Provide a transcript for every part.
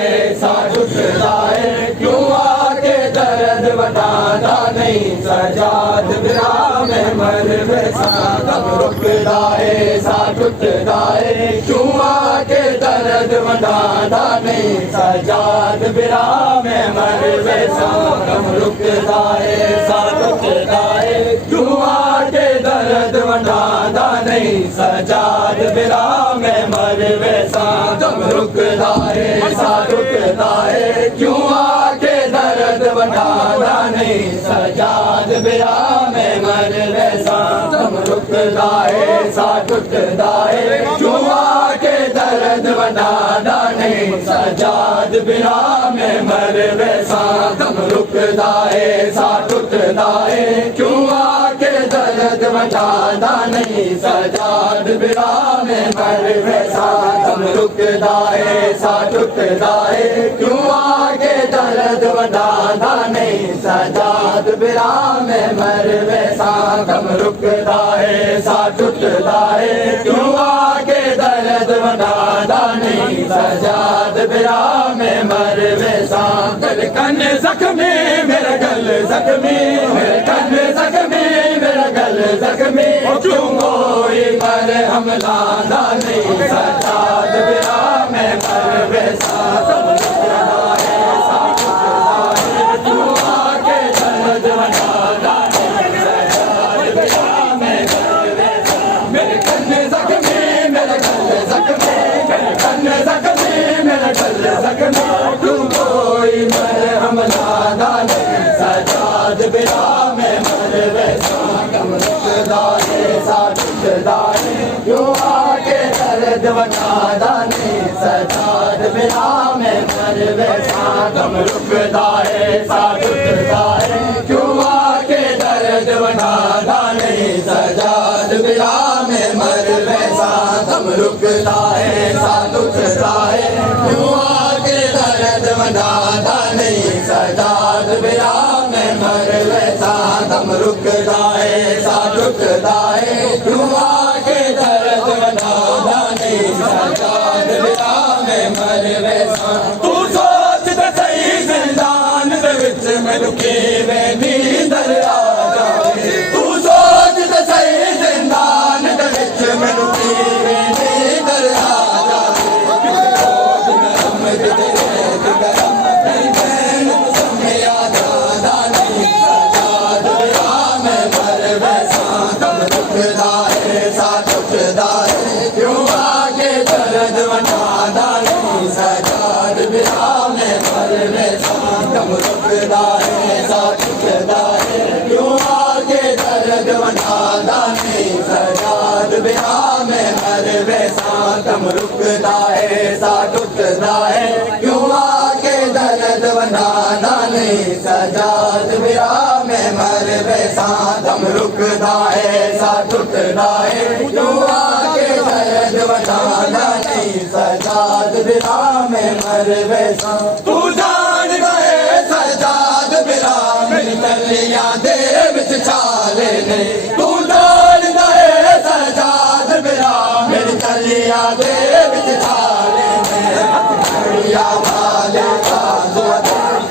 ऐसा झुकता है क्यों आके दर्द बताता नहीं सजाद विराम मर वैसा कब रुकता है ऐसा झुकता है क्यों आके दर्द बताता नहीं सजाद विराम मर वैसा कब रुकता है ऐसा झुकता है क्यों आके दर्द बताता नहीं सजाद विराम मर वैसा कब रुकता है ऐसा रुकता है क्यों आके दर्द बताता नहीं सजाद विराम मर वैसा कब रुकता है ऐसा रुकता है क्यों आके दर्द बताता नहीं सजाद विराम मर वैसा कब रुकता है ऐसा रुकता है क्यों आके दर्द बताता नहीं सजाद विराम मर वैसा कब रुकता है ऐसा रुकता है क्यों आके दर्द बताता नहीं सजाद विराम मर वैसा कब रुकता है ऐसा रुकता है क्यों आके दर्द बताता नहीं सजाद विराम मर वैसा धड़कन जख्मी मेरा गल जख्मी मेरे कन जख्मी मेरा गल जख्मी क्यों कोई पर हमला नहीं सजाद विराम मर वैसा कब रुकता है ऐसा रुकता है क्यों आके दर्द बताता नहीं सजाद विराम मर वैसा मेरे कन जख्मी मेरा गल जख्मी मेरे कन जख्मी मेरा गल जख्मी क्यों कोई पर हमला नहीं सजाद विराम मर वैसा कब रुकता है ऐसा रुकता है क्यों आके दर्द बताता नहीं सजाद विराम मर वैसा कब रुकता है ऐसा रुकता है क्यों आके दर्द बताता नहीं सजाद विराम मर वैसा कब रुकता है ऐसा रुकता है क्यों आके दर्द बताता नहीं सजाद विराम मर वैसा कब रुकता है ऐसा रुकता है क्यों आके दर्द बताता नहीं सजाद विराम मर वैसा तू सोच ते सही जिंदान दे विच मैनू किवें नींदर आ जावे तू सोच ते सही जिंदान दे विच मैनू किवें नींदर आ जावे रोज नरम किते रेत गरम नहीं मैनू समझा जादा नहीं सजाद विराम मर वैसा कब रुकता है ऐसा रुकता है क्यों आके दर्द बताता नहीं सजाद विराम मर वैसा कब रुकता है ऐसा रुकता है क्यों आके दर्द बताता नहीं सजाद विराम मर वैसा कब रुकता है ऐसा रुकता है क्यों आके दर्द बताता नहीं सजाद विराम मर वैसा कब रुकता है ऐसा रुकता है क्यों आके दर्द बताता नहीं सजाद विराम मर वैसा तू जान गए सजाद विराम तलियां दे विच छाले ने तू जान गए सजाद विराम तलियां दे विच छाले ने हथकड़िया वाले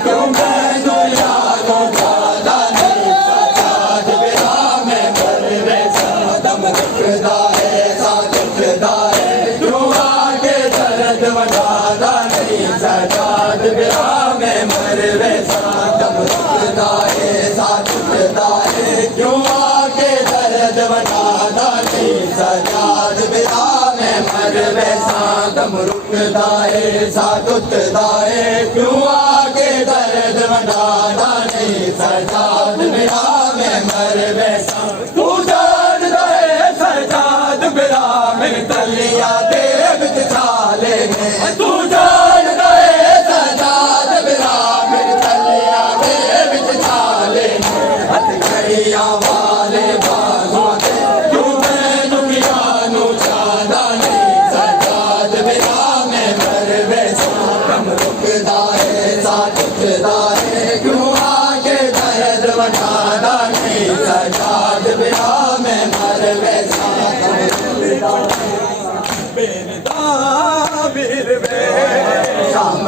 क्यों मैनू यादों जादा नहीं सजाद विराम मर वैसा कब रुकता है ऐसा रुकता है क्यों आके दर्द बताता नहीं सजाद विराम मर वैसा कब रुकता है ऐसा रुकता है क्यों आके दर्द बताता नहीं सजाद विराम मर वैसा कब रुकता है ऐसा रुकता है क्यों आके दर्द बताता नहीं सजाद विराम मर वैसा तू जान गए सजाद विराम तलियां दे विच छाले ने तू जान गए सजाद विराम तलियां दे विच छाले ने हथकड़ियां वाले बाजुआं ते क्यों मैनू कियानू जादा नहीं सजाद विराम मर वैसा कब रुकता है ऐसा रुकता है क्यों आके दर्द बताता नहीं सजाद विराम मर वैसा कब रुकता है